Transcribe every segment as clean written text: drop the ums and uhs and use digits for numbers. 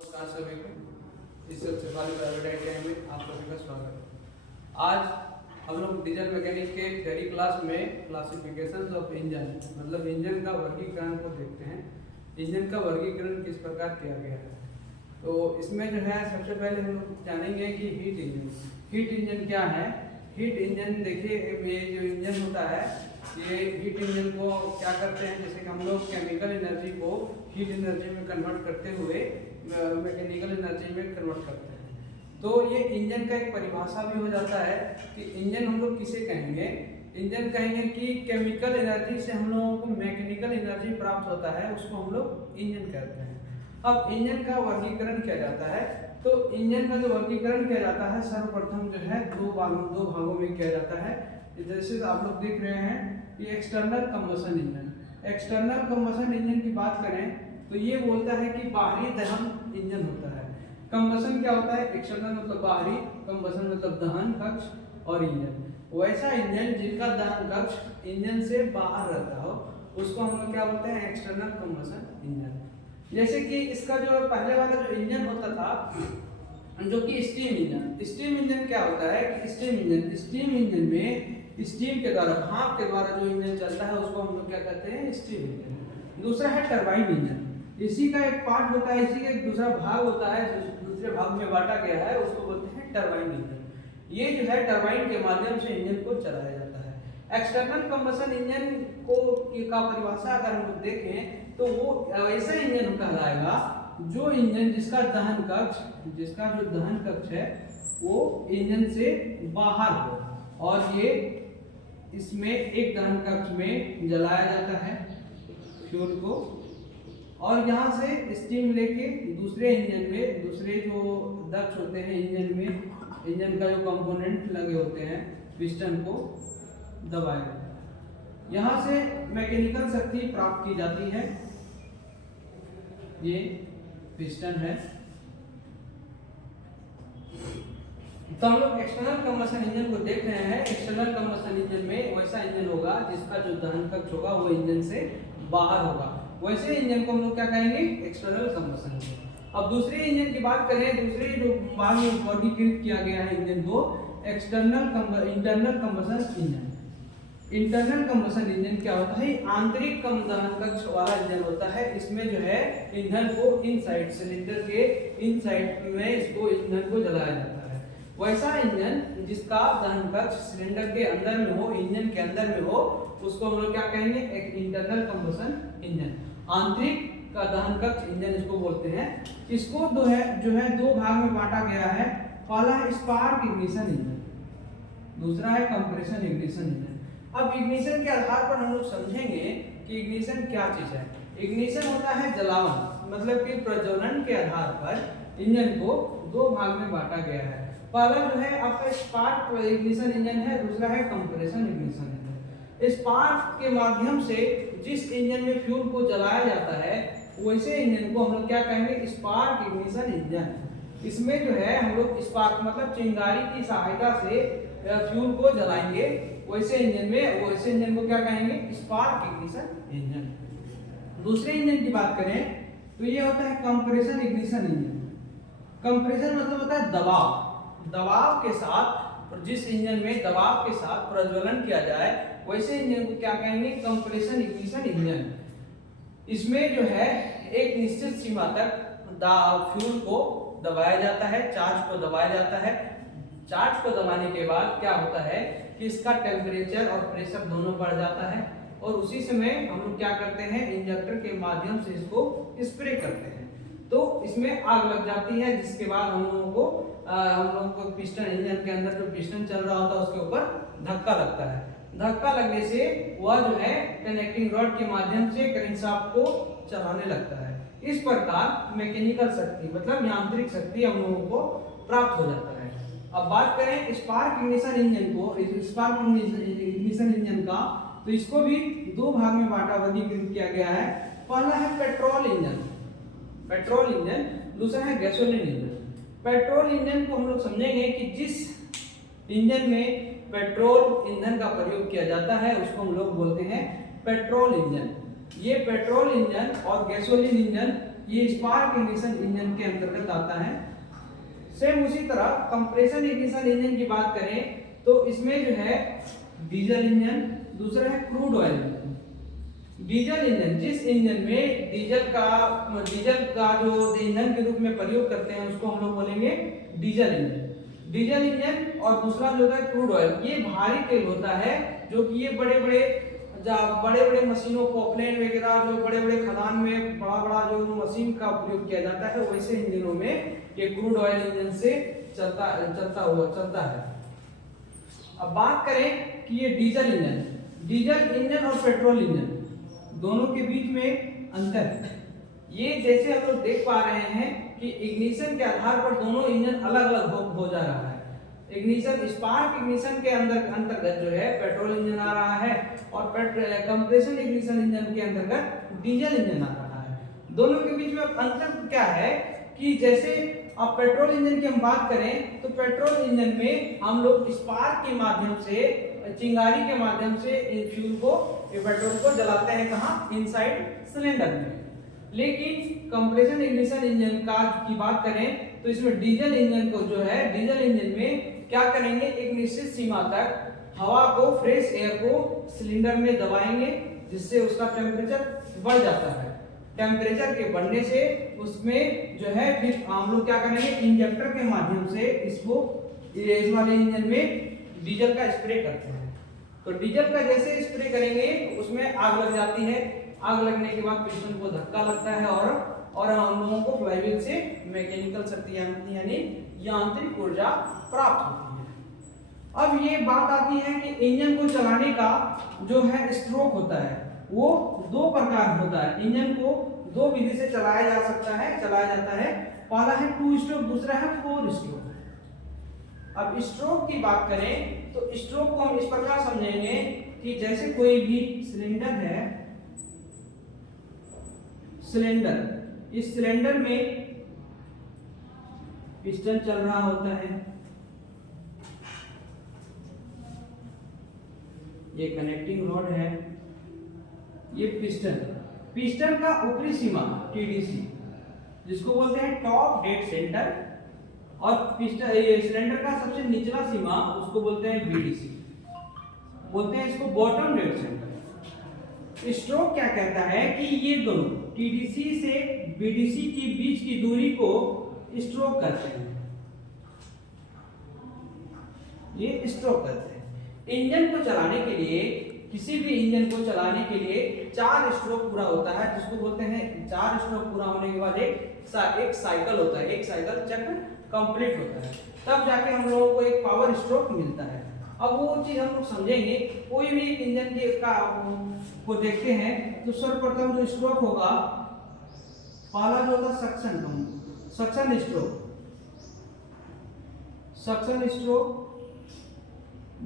नमस्कार सभी को। इस शेफाली प्राइवेट आईटीआई में आप सभी का स्वागत है। आज हम लोग डीजल मैकेनिक के थ्योरी क्लास में क्लासिफिकेशन ऑफ इंजन मतलब इंजन का वर्गीकरण को देखते हैं। इंजन का वर्गीकरण किस प्रकार किया गया है, तो इसमें जो है सबसे पहले हम लोग जानेंगे कि हीट इंजन क्या है। हीट इंजन देखिए, ये जो इंजन होता है ये हीट इंजन को क्या करते हैं, जैसे कि हम लोग केमिकल एनर्जी को हीट एनर्जी में कन्वर्ट करते हुए मैकेनिकल एनर्जी में कन्वर्ट करते हैं। तो ये इंजन का एक परिभाषा भी हो जाता है कि इंजन हम लोग किसे कहेंगे। इंजन कहेंगे कि केमिकल एनर्जी से हम लोगों को मैकेनिकल एनर्जी प्राप्त होता है, उसको हम लोग इंजन कहते हैं। अब इंजन का वर्गीकरण किया जाता है, तो इंजन का जो वर्गीकरण किया जाता है सर्वप्रथम जो है दो भागों में किया जाता है। जैसे आप लोग देख रहे हैं ये external combustion engine. External combustion engine की बात करें तो ये बोलता है कि बाहरी दहन इंजन होता है। कंबशन क्या होता है, एक्सटर्नल मतलब बाहरी, कंबशन मतलब दहन कक्ष और इंजन। वैसा इंजन जिनका दहन कक्ष इंजन से बाहर रहता हो उसको हम लोग क्या बोलते हैं, एक्सटर्नल कंबशन इंजन। जैसे कि इसका जो पहले वाला जो इंजन होता था जो कि स्टीम इंजन। स्टीम इंजन क्या होता है कि स्टीम इंजन में स्टीम के द्वारा, भाप के द्वारा जो इंजन चलता है उसको हम लोग क्या कहते हैं, स्टीम इंजन। दूसरा है टरबाइन इंजन। इसी का एक पार्ट होता है, इसी का एक दूसरा भाग होता है जो दूसरे भाग में बांटा गया है, उसको बोलते हैं टरबाइन इंजन। ये जो है टरबाइन के माध्यम से इंजन को चलाया जाता है। एक्सटर्नल कंबशन इंजन को का परिभाषा अगर हम लोग देखें तो वो ऐसा इंजन कहलाएगा जो इंजन जिसका जो दहन कक्ष है वो इंजन से बाहर हो और ये इसमें एक दहन कक्ष में जलाया जाता है फ्यूल को, और यहाँ से स्टीम लेके दूसरे इंजन में, दूसरे जो दक्ष होते हैं इंजन में, इंजन का जो कंपोनेंट लगे होते हैं पिस्टन को दबाया जाता है। यहाँ से मैकेनिकल शक्ति प्राप्त की जाती है। ये पिस्टन है। तो हम लोग एक्सटर्नल कंबशन इंजन को देख रहे हैं। एक्सटर्नल कंबशन इंजन में वैसा इंजन होगा जिसका जो दहन कक्ष होगा वो इंजन से बाहर होगा, वैसे इंजन को हम लोग क्या कहेंगे, एक्सटर्नल कंबशन इंजन। अब दूसरे इंजन की बात करें, दूसरे जो भाग में वर्गीकृत किया गया है इंजन को, internal combustion engine. Internal combustion engine क्या होता है, आंतरिक कम दहन कक्ष वाला इंजन होता है। इसमें जो है ईंधन को इनसाइड, सिलेंडर के इनसाइड में इसको ईंधन को जलाया जाता है। वैसा इंजन जिसका दहन कक्ष सिलेंडर के अंदर में हो, इंजन के अंदर में हो, उसको हम लोग क्या कहेंगे, एक इंटरनल कंबशन इंजन। आंतरिक का दहन कक्ष इंजन इसको बोलते हैं। इसको जो है दो भाग में बांटा गया है। पहला है स्पार्क इग्निशन इंजन, दूसरा है कंप्रेशन इग्निशन इंजन। अब इग्निशन के आधार पर हम लोग समझेंगे कि इग्निशन क्या चीज है। इग्निशन होता है जलावन, मतलब कि प्रज्वलन के आधार पर इंजन को दो भाग में बांटा गया है। पहला जो है आपका स्पार्क इग्निशन इंजन है, दूसरा है कंप्रेशन इग्निशन इंजन। स्पार्क के माध्यम से जिस इंजन में फ्यूल को जलाया जाता है वैसे इंजन को हम लोग क्या कहेंगे, स्पार्क इग्निशन इंजन। इसमें जो है हम लोग स्पार्क मतलब चिंगारी की सहायता से फ्यूल को जलाएंगे, वैसे इंजन को क्या कहेंगे, स्पार्क इग्निशन इंजन। दूसरे इंजन की बात करें तो ये होता है कंप्रेशन इग्निशन इंजन। कंप्रेशन मतलब होता है दबाव के साथ, जिस इंजन में दबाव के साथ प्रज्वलन किया जाए वैसे इंजन को क्या कहेंगे, कंप्रेशन इग्निशन इंजन। इसमें जो है एक निश्चित सीमा तक फ्यूल को दबाया जाता है, चार्ज को दबाया जाता है। चार्ज को दबाने के बाद क्या होता है कि इसका टेम्परेचर और प्रेशर दोनों बढ़ जाता है, और उसी समय हम लोग क्या करते हैं, इंजेक्टर के माध्यम से इसको स्प्रे करते हैं, तो इसमें आग लग जाती है, जिसके बाद हम लोगों को पिस्टन, इंजन के अंदर जो पिस्टन चल रहा होता है उसके ऊपर धक्का लगता है। धक्का लगने से वह जो है कनेक्टिंग रॉड के माध्यम से क्रैंकशाफ्ट को चलाने लगता है। इस प्रकार मैकेनिकल शक्ति मतलब यांत्रिक शक्ति हम लोगों को प्राप्त हो जाता है। अब बात करें स्पार्क इग्निशन इंजन को, स्पार्क इग्निशन इंजन का, तो इसको भी दो भाग में वर्गीकृत किया गया है। पहला है पेट्रोल इंजन, दूसरा है गैसोलीन इंजन। पेट्रोल इंजन को हम लोग समझेंगे कि जिस इंजन में पेट्रोल ईंधन का प्रयोग किया जाता है उसको हम लोग बोलते हैं पेट्रोल इंजन। ये पेट्रोल इंजन और गैसोलीन इंजन ये स्पार्क इग्निशन इंजन के अंतर्गत आता है। सेम उसी तरह कंप्रेशन इग्निशन इंजन की बात करें तो इसमें जो है डीजल इंजन, दूसरा है crude oil engine. Diesel engine, जिस इंजन में डीजल का जो ईंधन के रूप में प्रयोग करते हैं उसको हम लोग बोलेंगे डीजल इंजन। डीजल इंजन और दूसरा जो होता है क्रूड ऑयल, ये भारी तेल होता है जो कि ये बड़े बड़े मशीनों, पॉपलेन वगैरह, जो बड़े बड़े खदान में बड़ा जो मशीन का उपयोग किया जाता है वैसे इंजनों में ये क्रूड ऑयल इंजन से चलता है। अब बात करें कि ये डीजल इंजन और पेट्रोल इंजन दोनों के बीच में अंतर है। ये जैसे हम लोग देख पा रहे हैं कि इग्निशन के आधार पर दोनों इंजन अलग अलग हो जा रहा है। इग्निशन, स्पार्क इग्निशन के अंतर्गत जो है पेट्रोल इंजन आ रहा है और कंप्रेशन इग्निशन इंजन के अंतर्गत डीजल इंजन आ रहा है। दोनों के बीच में अंतर क्या है कि जैसे अब पेट्रोल इंजन की हम बात करें तो पेट्रोल इंजन में हम लोग स्पार्क के माध्यम से, चिंगारी के माध्यम से फ्यूल को, पेट्रोल को जलाते हैं कहाँ, इनसाइड सिलेंडर में। लेकिन कंप्रेशन इग्निशन इंजन की बात करें तो इसमें डीजल इंजन को जो है, डीजल इंजन में क्या करेंगे, एक निश्चित सीमा तक हवा को, फ्रेश एयर को सिलेंडर में दबाएंगे जिससे उसका टेम्परेचर बढ़ जाता है। टेम्परेचर के बढ़ने से उसमें जो है फिर हम लोग क्या करेंगे, इंजेक्टर के माध्यम से इसको इस वाले इंजन में डीजल का स्प्रे करते हैं। तो डीजल का जैसे स्प्रे करेंगे उसमें आग लग जाती है। आग लगने के बाद पिस्टन को धक्का लगता है और हम लोगों को फ्लाईव्हील से मैकेनिकल शक्ति यानी यांत्रिक ऊर्जा प्राप्त होती है। अब ये बात आती है कि इंजन को चलाने का जो है स्ट्रोक होता है वो दो प्रकार होता है। इंजन को दो विधि से चलाया जाता है। पहला है 2 स्ट्रोक, दूसरा है 4 स्ट्रोक। अब स्ट्रोक की बात करें तो स्ट्रोक को हम इस प्रकार समझेंगे कि जैसे कोई भी सिलेंडर है, इस सिलेंडर में पिस्टन चल रहा होता है, ये कनेक्टिंग रॉड है, ये पिस्टन का ऊपरी सीमा टीडीसी जिसको बोलते हैं टॉप डेड सेंटर, और पिस्टन ये सिलेंडर का सबसे निचला सीमा उसको बोलते हैं बीडीसी, बोलते हैं इसको बॉटम डेड सेंटर। स्ट्रोक क्या कहता है कि ये दोनों टीडीसी से बीडीसी की बीच की दूरी को स्ट्रोक करते हैं, ये स्ट्रोक करते हैं। इंजन को चलाने के लिए, किसी भी इंजन को चलाने के लिए 4 स्ट्रोक पूरा होता है जिसको बोलते हैं, 4 स्ट्रोक पूरा होने के बाद एक साइकिल होता है, एक साइकिल चक्र कंप्लीट होता है, तब जाके हम लोगों को एक पावर स्ट्रोक मिलता है। अब वो चीज हम लोग समझेंगे। कोई भी एक इंजन के को देखते हैं तो सर्वप्रथम जो स्ट्रोक होगा, पहला जो होता है सक्शन स्ट्रोक,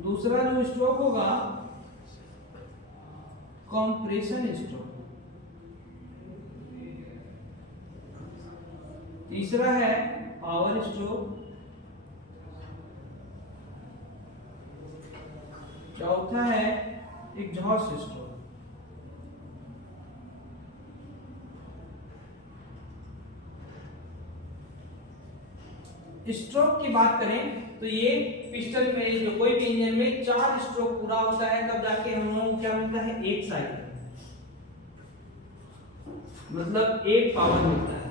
दूसरा जो स्ट्रोक होगा कंप्रेशन स्ट्रोक, तीसरा है पावर स्ट्रोक, चौथा है एग्जॉस्ट स्ट्रोक। स्ट्रोक की बात करें तो ये पिस्टन में, जो कोई भी इंजन में 4 स्ट्रोक पूरा होता है तब जाके हम लोगों को क्या मिलता है, एक साइकिल, मतलब एक पावर मिलता है।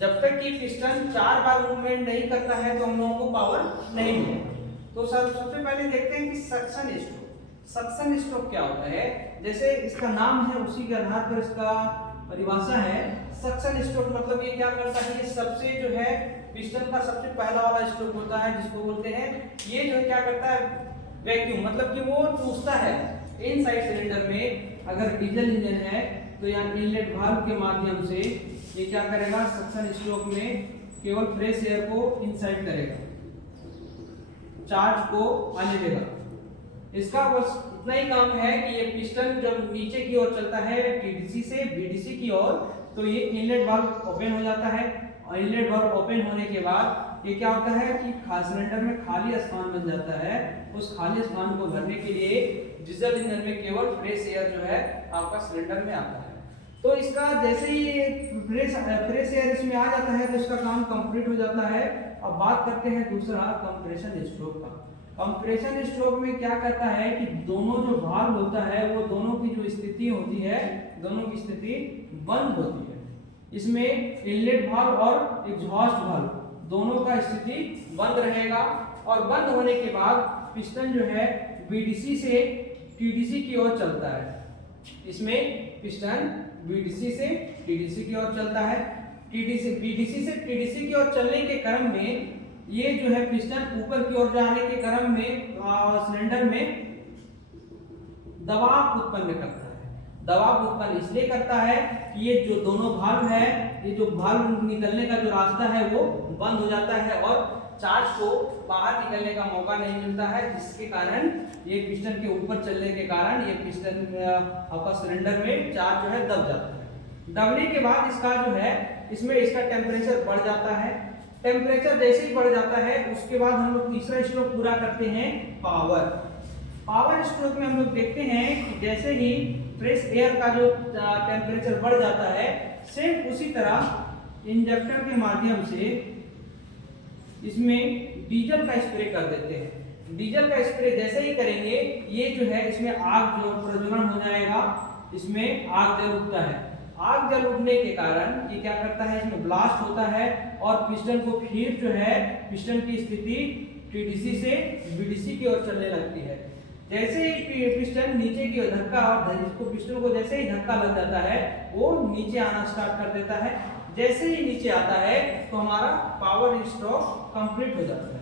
जब तक कि पिस्टन 4 बार मूवमेंट नहीं करता है तो हम लोगों को पावर नहीं मिलेगी। तो सबसे पहले देखते हैं कि सक्शन स्ट्रोक क्या होता है। जैसे इसका नाम है उसी के आधार पर इसका परिभाषा है। सक्शन स्ट्रोक मतलब ये क्या करता है, ये सबसे जो है पिस्टन का सबसे पहला वाला स्ट्रोक होता है जिसको बोलते हैं, ये जो क्या करता है वैक्यूम, मतलब कि वो चूसता है इनसाइड सिलेंडर में। अगर डीजल इंजन है तो यहाँ इनलेट वाल्व के माध्यम से ये क्या करेगा, सक्शन स्ट्रोक में केवल फ्रेश एयर को इनसाइड करेगा, चार्ज को आने देगा। इसका बस इतना ही काम है कि ये पिस्टन जब नीचे की ओर चलता है टीडीसी से बीडीसी की ओर, तो ये इनलेट वाल्व ओपन हो जाता है, और इनलेट वाल्व ओपन होने के बाद ये क्या होता है कि सिलेंडर में खाली स्थान बन जाता है। उस खाली स्थान को भरने के लिए डीजल इंजन में केवल फ्रेश एयर जो है आपका सिलेंडर में आता है। तो इसका जैसे ही फ्रेश एयर इसमें आ जाता है तो इसका काम कंप्लीट हो जाता है। अब बात करते हैं दूसरा कंप्रेशन स्ट्रोक का। कंप्रेशन स्ट्रोक में क्या करता है कि दोनों जो वाल्व होता है वो दोनों की जो स्थिति होती है, दोनों की स्थिति बंद होती है। इसमें इनलेट वाल्व और एग्जॉस्ट वाल्व दोनों का स्थिति बंद रहेगा और बंद होने के बाद पिस्टन जो है बीडीसी से टीडीसी की ओर चलता है। इसमें पिस्टन बीडीसी से टीडीसी की ओर चलता है। बीडीसी से टीडीसी की ओर चलने के क्रम में ये जो है पिस्टन ऊपर की ओर जाने के क्रम में सिलेंडर में दबाव उत्पन्न करता है। दबाव उत्पन्न इसलिए करता है कि ये जो दोनों वाल्व है, ये जो वाल्व निकलने का जो रास्ता है वो बंद हो जाता है और चार्ज को बाहर निकलने का मौका नहीं मिलता है, जिसके कारण ये पिस्टन के ऊपर चलने के कारण ये पिस्टन आपका सिलेंडर में चार्ज जो है दब जाता है। दबने के बाद इसका जो है इसमें इसका टेम्परेचर बढ़ जाता है। टेम्परेचर जैसे ही बढ़ जाता है उसके बाद हम लोग तीसरा स्ट्रोक पूरा करते हैं पावर। पावर स्ट्रोक में हम लोग देखते हैं कि जैसे ही फ्रेश एयर का जो टेम्परेचर बढ़ जाता है, सेम उसी तरह इंजेक्टर के माध्यम से इसमें डीजल का स्प्रे कर देते हैं। डीजल का स्प्रे जैसे ही करेंगे ये जो है इसमें आग जो प्रज्वलन हो जाएगा, इसमें आग जल उठता है। आग जल उठने के कारण ये क्या करता है, इसमें ब्लास्ट होता है और पिस्टन को फिर जो है पिस्टन की स्थिति टीडीसी से बीडीसी की ओर चलने लगती है। जैसे ही पिस्टन नीचे की ओर धक्का और इसको पिस्टन को जैसे ही धक्का लग जाता है वो नीचे आना स्टार्ट कर देता है। जैसे ही नीचे आता है तो हमारा पावर स्ट्रोक कंप्लीट हो जाता है।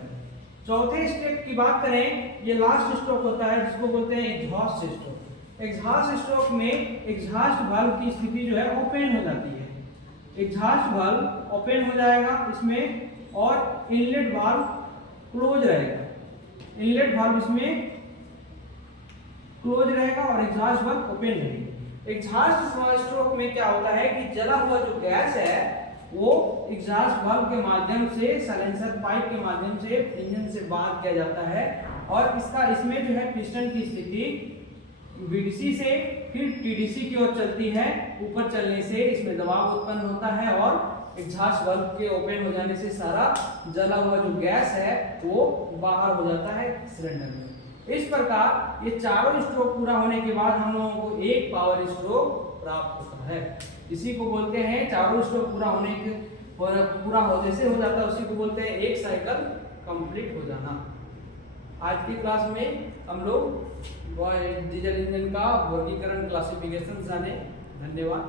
चौथे स्टेप की बात करें, ये लास्ट स्ट्रोक होता है जिसको बोलते हैं एग्जॉस्ट स्ट्रोक। एग्जॉस्ट स्ट्रोक में एग्जॉस्ट वाल्व की स्थिति जो है ओपन हो जाती है। एग्जॉस्ट वाल्व ओपन हो जाएगा इसमें और इनलेट वाल्व क्लोज रहेगा। इनलेट वाल्व इसमें क्लोज रहेगा और एग्जॉस्ट वाल्व ओपन रहेगी। एग्जॉस्ट स्ट्रोक में क्या होता है कि जला हुआ जो गैस है वो एग्जॉस्ट वाल्व के माध्यम से साइलेंसर पाइप के माध्यम से इंजन से बाहर किया जाता है और इसमें जो है पिस्टन की स्थिति बीडीसी से फिर टीडीसी की ओर चलती है। ऊपर चलने से इसमें दबाव उत्पन्न होता है और एग्जॉस्ट वाल्व के ओपन हो जाने से सारा जला हुआ जो गैस है वो बाहर हो जाता है सिलेंडर में। इस प्रकार ये चारों स्ट्रोक पूरा होने के बाद हम लोगों को एक पावर स्ट्रोक प्राप्त होता है। इसी को बोलते हैं चारों स्ट्रोक पूरा होने के पूरा हो जैसे हो जाता है उसी को बोलते हैं एक साइकिल कंप्लीट हो जाना। आज की क्लास में हम लोग डीजल इंजन का वर्गीकरण क्लासिफिकेशन जाने। धन्यवाद।